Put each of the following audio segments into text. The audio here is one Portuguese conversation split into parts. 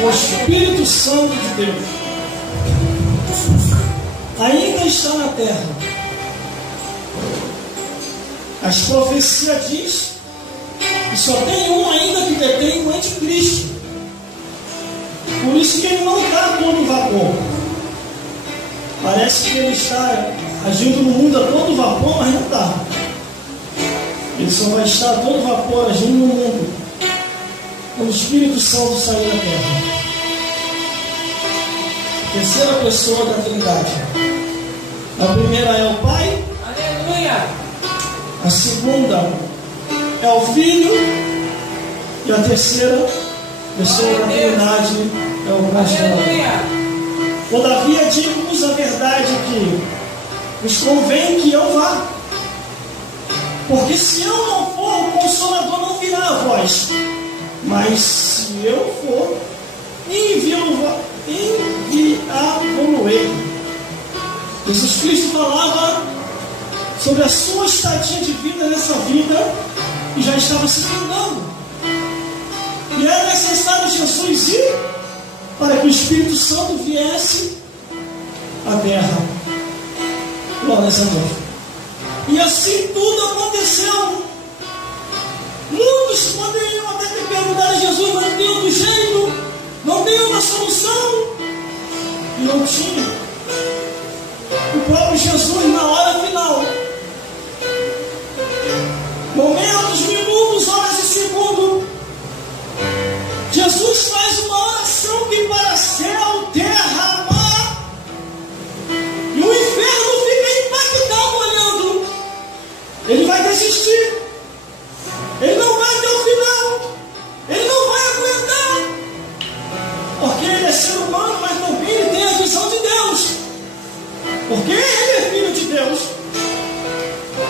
O Espírito Santo de Deus ainda está na terra. As profecias diz que só tem um ainda que detém o anticristo. Por isso que ele não está todo vapor. Parece que ele está agindo no mundo a todo vapor, mas não está. Ele só vai estar a todo vapor agindo no mundo quando o Espírito Santo sair da terra. Terceira pessoa da Trindade. A primeira é o Pai. Aleluia. A segunda é o Filho. E a terceira pessoa da Trindade é o Consolador. Todavia digo-vos a verdade que nos convém que eu vá. Porque se eu não for, o Consolador não virá a vós. Mas se eu for, enviá-lo-ei. Jesus Cristo falava sobre a sua estadia de vida nessa vida e já estava se findando. E era necessário Jesus ir para que o Espírito Santo viesse à terra. Glória a Deus. E assim tudo aconteceu. Muitos poderiam até ter perguntado a Jesus: não tem outro jeito? Não tem uma solução? E não tinha. O próprio Jesus, na hora final, momentos, minutos, horas e segundos, Jesus faz uma oração que para céu, terra, mar, e o inferno fica impactado olhando. Ele vai desistir. Ele não vai até o final. Ele não vai aguentar. Porque ele é ser humano, mas também ele tem a visão de Deus. Porque ele é filho de Deus.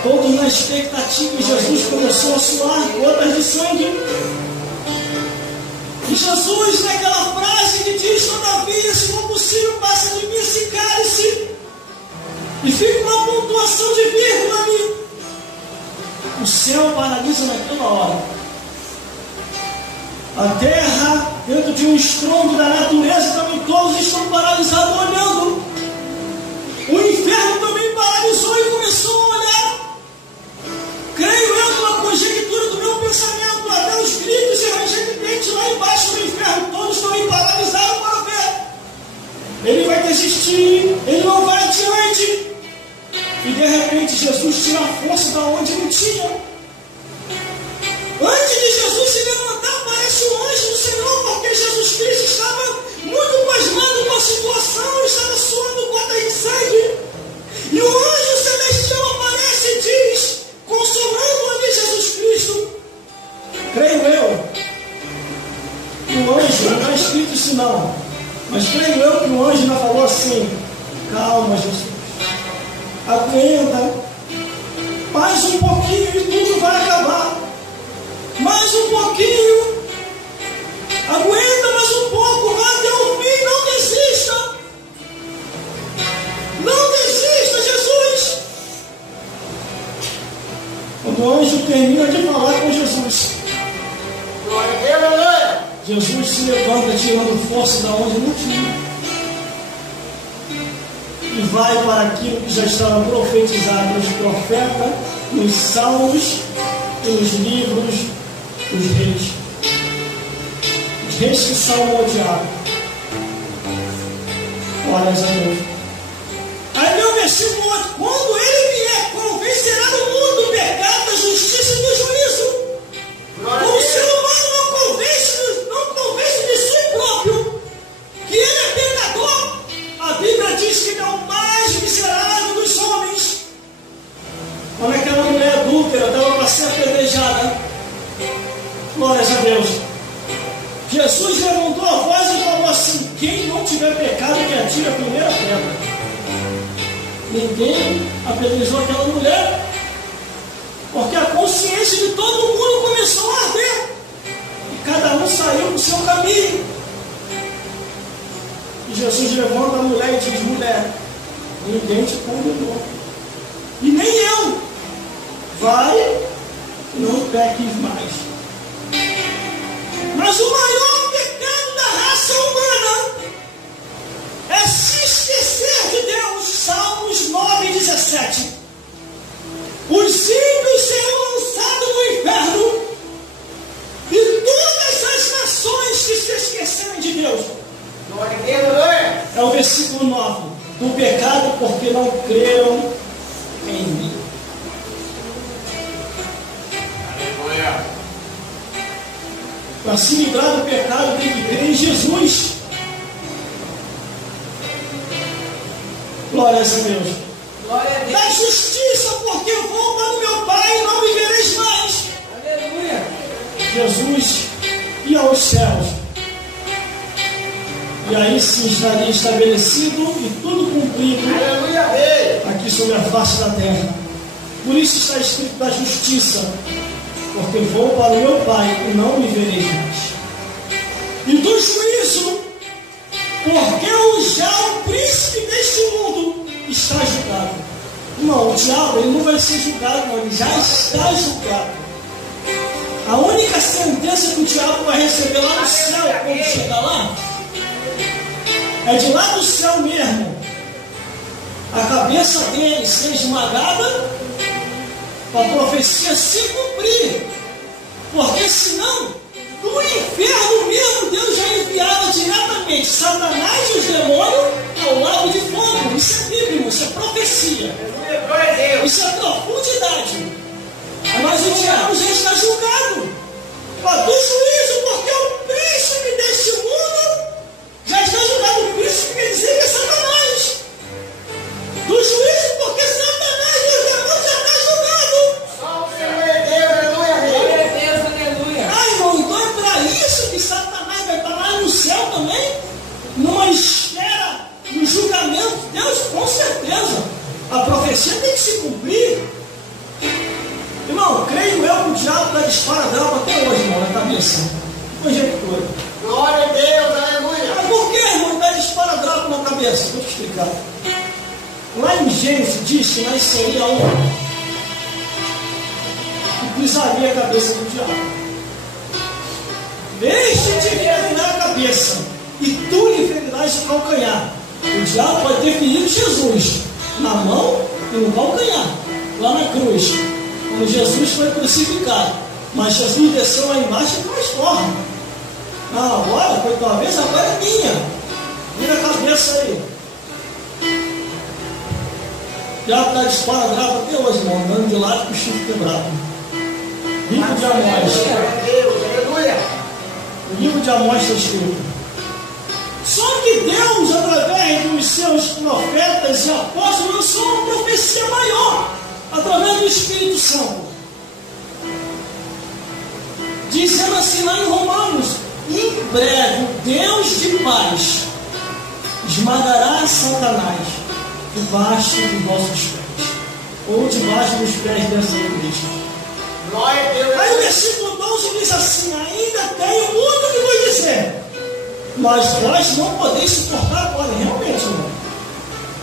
Todos na expectativa, Jesus começou a suar gotas de sangue. E Jesus, naquela frase que diz: todavia, se for possível, passa de mim esse cálice. E fica uma pontuação de vírgula ali. O céu paralisa naquela hora. A terra, dentro de um estrondo da natureza, também todos estão paralisados olhando. O inferno também paralisou e começou a olhar. Creio eu numa conjectura do meu pensamento, até os gritos e ranger de dente lá embaixo do inferno, todos também paralisaram para ver. Ele vai desistir, ele não vai adiante. E de repente Jesus tira a força da onde não tinha. Antes de Jesus se levantar, aparece o anjo do Senhor, porque Jesus Cristo estava muito pasmado com a situação, estava suando gota de sangue. E o anjo celestial aparece e diz, consolando ali Jesus Cristo. Creio eu que o anjo, não está escrito isso não, mas creio eu que o anjo ainda falou assim: calma, Jesus, aguenta, mais um pouquinho e tudo vai acabar. Mais um pouquinho, aguenta mais um pouco, vai até o fim, não desista. Não desista, Jesus. Quando o anjo termina de falar com Jesus, glória a Deus, aleluia, Jesus se levanta tirando força da onde não tinha. E vai para aquilo que já estava profetizado nos profetas, nos salmos e nos livros dos reis. Os reis que salmodiaram. Glória a Deus. Aí meu versículo 8: quando ele vier, convencerá o mundo do pecado, da justiça e do juízo. Como o ser humano não convence de si próprio que ele é pecador, a Bíblia diz que ele é o mais miserável dos homens. Quando aquela mulher adúltera estava para ser apedrejada, glória a Deus, Jesus levantou a voz e falou assim: quem não tiver pecado, que atire a primeira pedra. Ninguém apedrejou aquela mulher, porque a consciência de todo mundo começou a arder, e cada um saiu para o seu caminho. E Jesus levanta a mulher e diz: mulher, ninguém te condenou, e nem eu. Vai, não peques mais. Mas o maior pecado da raça versículo 9: do pecado, porque não creram em mim. Aleluia. Para se livrar do pecado, tem que crer em Jesus. Glórias a Deus. Glória a Deus. Da justiça, porque vou para o meu Pai e não me vereis mais. Aleluia. Jesus ia aos céus. E aí sim estaria estabelecido e tudo cumprido. Aleluia. Aqui sobre a face da terra. Por isso está escrito da justiça, porque vou para o meu Pai e não me vereis mais. E do juízo, porque já o príncipe deste mundo está julgado. Não, o diabo ele não vai ser julgado, não, ele já está julgado. A única sentença que o diabo vai receber lá no céu, quando chegar lá, é de lá do céu mesmo, a cabeça dele ser esmagada, para a profecia se cumprir. Porque senão, no inferno mesmo, Deus já enviava diretamente Satanás e os demônios ao lago de fogo. Isso é bíblico, isso é profecia. Glória a Deus. Isso é profundidade. Mas o diabo já está julgado. Do juízo, porque o príncipe deste mundo já está julgado. O príncipe quer dizer que é Satanás. Do juízo, porque Satanás e os demônios já estão julgados. Só o Senhor é Deus. Aleluia. Glória a Deus. Aleluia. Ah, irmão, então é para isso que Satanás vai estar lá no céu também? Numa esfera, no julgamento de Deus? Com certeza. A profecia tem que se cumprir. Irmão, creio eu que o diabo está de esparadrapo até hoje, irmão, na cabeça. Conjectura. Glória a Deus. Aleluia. Mas por que, irmão, está de esparadrapo na cabeça? Vou te explicar. Lá em Gênesis diz que nasceria um que pisaria a cabeça do diabo. Este te ferirá a cabeça, e tu lhe ferirás o calcanhar. O diabo pode ter ferido Jesus na mão e no calcanhar, lá na cruz, quando Jesus foi crucificado. Mas Jesus desceu lá embaixo e transforma. Não, agora foi tua vez, agora é minha. Vira a cabeça aí. O diabo está de esparadrapo até hoje, irmão, andando de lado com o chifre quebrado. Livro de Amós. Glória a Deus. Aleluia. O livro de Amós está escrito. Só que Deus, através dos seus profetas e apóstolos, lançou uma profecia maior, através do Espírito Santo. Dizendo assim lá em Romanos: em breve o Deus de paz esmagará Satanás debaixo dos vossos pés, ou debaixo dos pés dessa igreja. Glória a Deus. Aí o versículo 12 diz assim: ainda tenho muito que vos dizer, mas vós não podeis suportar agora. Realmente, irmão,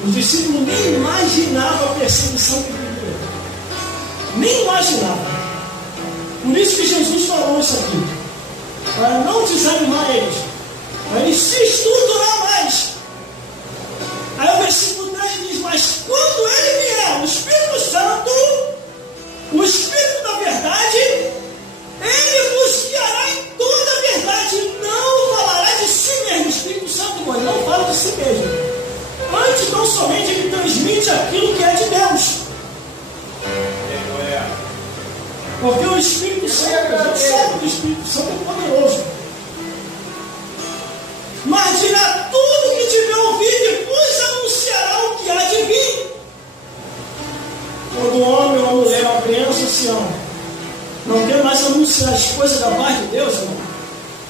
os discípulos nem imaginavam a perseguição que viviam, nem imaginavam. Por isso que Jesus falou isso aqui, para não desanimar eles, para eles se estruturar mais. Aí o versículo 3 diz: mas quando ele vier, o Espírito Santo, o Espírito da verdade, ele vos guiará em toda a verdade, não falará de si mesmo. O Espírito Santo, irmão, ele não fala de si mesmo. Antes, não somente ele transmite aquilo que é de Deus. Porque o Espírito Santo, a gente sabe que o Espírito Santo é poderoso. Mas dirá tudo que tiver ouvido e vos anunciará o que há de vir. Quando um homem ou uma mulher, uma criança se ama, não quer mais anunciar as coisas da paz de Deus, irmão,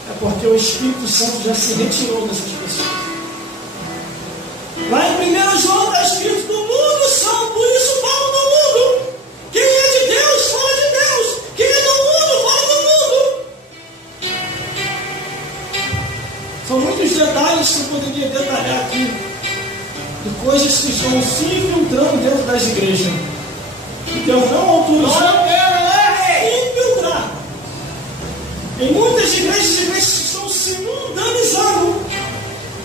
é porque o Espírito Santo já se retirou dessas pessoas. Lá em 1 João está escrito: do mundo são, por isso falam do mundo. Quem é de Deus, fala de Deus. Quem é do mundo, fala do mundo. São muitos detalhes que eu poderia detalhar aqui, de coisas que estão se infiltrando dentro das igrejas. E Deus não autorizou infiltrar. Em muitas igrejas estão se mundanizando.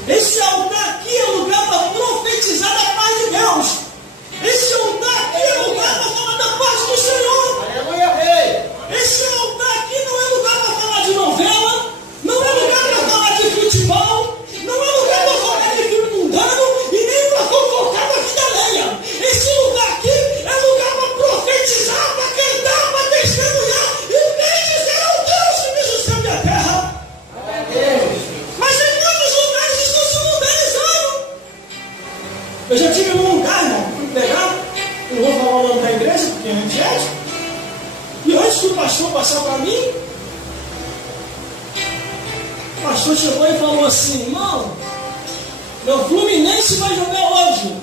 Esse altar aqui é lugar para profetizar a paz de Deus. Esse altar aqui é lugar para falar da paz do Senhor. Aleluia, Rei. Esse altar aqui não é lugar para falar de novela, não é lugar para falar de futebol, não é lugar para falar de filme mundano. O pastor chegou e falou assim: irmão, meu Fluminense vai jogar hoje.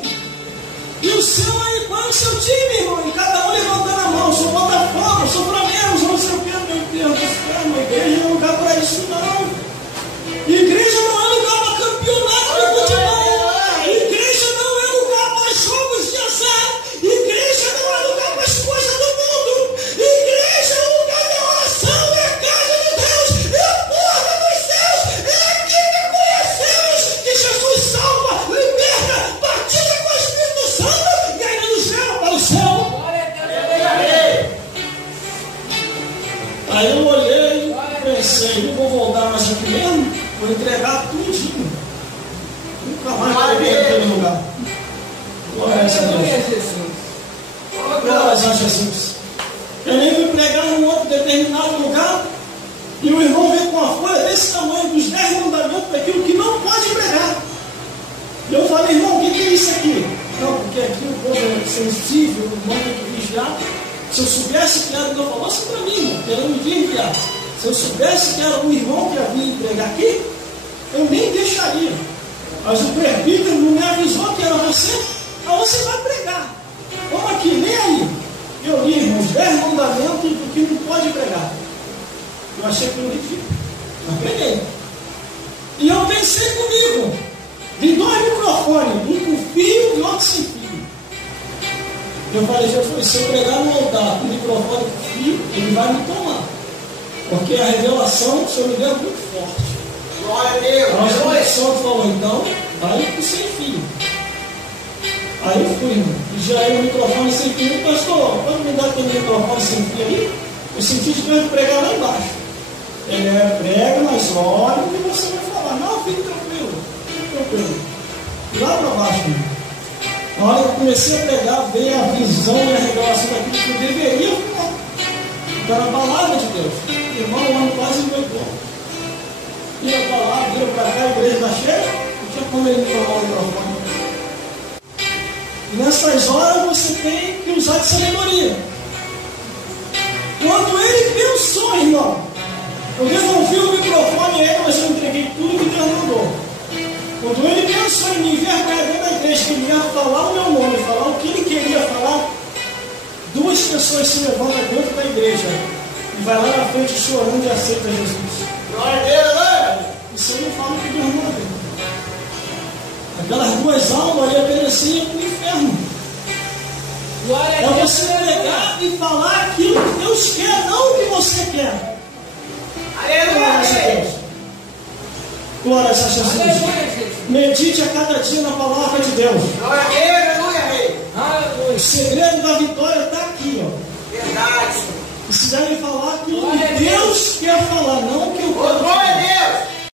E o seu aí, qual é o seu time, irmão? E cada um levantando a mão: sou Botafogo, sou Flamengo, sou não sei o que. Meu Deus do céu, uma igreja não é lugar para isso, não. Igreja não é lugar para campeonato de futebol. Igreja não é lugar para jogos de azar. Igreja não é lugar para as coisas do mundo. Igreja é o lugar da oração, é a casa de Deus, é a porta dos céus, é aqui que conhecemos que Jesus salva, liberta, batiza com o Espírito Santo e ainda nos leva para o céu. Aí eu olhei e pensei: não vou voltar mais aqui mesmo, vou entregar tudinho. Nunca mais peguei naquele lugar. Glória a Deus. Glória a Jesus. Eu nem fui pregar num outro determinado lugar e o irmão veio com uma folha desse tamanho, dos 10 mandamentos, daquilo que não pode pregar. E eu falei: irmão, o que é isso aqui? Não, porque aqui o povo é sensível, o irmão tem que vigiar. Se eu soubesse que era, Deus falou assim para mim, irmão, querendo me enviar. Se eu soubesse que era o irmão que havia pregar aqui, eu nem deixaria. Mas o presbítero não me avisou que era você. Aí você vai pregar. Vamos aqui, nem aí. Eu li, irmão, os 10 mandamentos do que não pode pregar. Eu achei que eu ridículo, mas preguei. E eu pensei comigo: vi 2 microfones, um com fio e outro sem fio. Eu falei: Jesus, se eu pregar no altar com o microfone com fio, ele vai me tomar. Porque a revelação, o Senhor me deu muito forte. Glória a Deus. Aí o Senhor falou: então, vai com sem fio. Aí eu fui, irmão. E já era o microfone sem fio. Pastor, pode me dar aquele microfone sem fio ali? Eu senti de Deus pregar lá embaixo. Ele prega, mas olha o que você vai falar. Não, fique tranquilo. Fique tranquilo. E lá para baixo, irmão. Na hora que eu comecei a pregar, veio a visão e a revelação daquilo que eu deveria falar. Era a palavra de Deus. Irmão, o ano quase endoidou. Vira para lá, vira para cá, a igreja está cheia. Não tinha como ele tomar o microfone. E nessas horas você tem que usar de sabedoria. Quando ele pensou, irmão, eu devolvi o microfone a ele, mas eu entreguei tudo que Deus mandou. Quando ele pensou em me envergonhar dentro da igreja, que ele ia falar o meu nome, falar o que ele queria falar, 2 pessoas se levantam dentro da igreja e vai lá na frente chorando e aceita Jesus. Glória a Deus, né? Isso eu não falo que Deus manda. Aquelas 2 almas ali obedeciam para o inferno. É você pregar e falar aquilo que Deus quer, não o que você quer. Aleluia! Glória a Jesus. Medite a cada dia na palavra de Deus. Glória a Deus, aleluia, rei. O segredo da vitória está aqui, ó. Verdade. E se deve falar aquilo que Deus quer falar, não o que eu quero falar.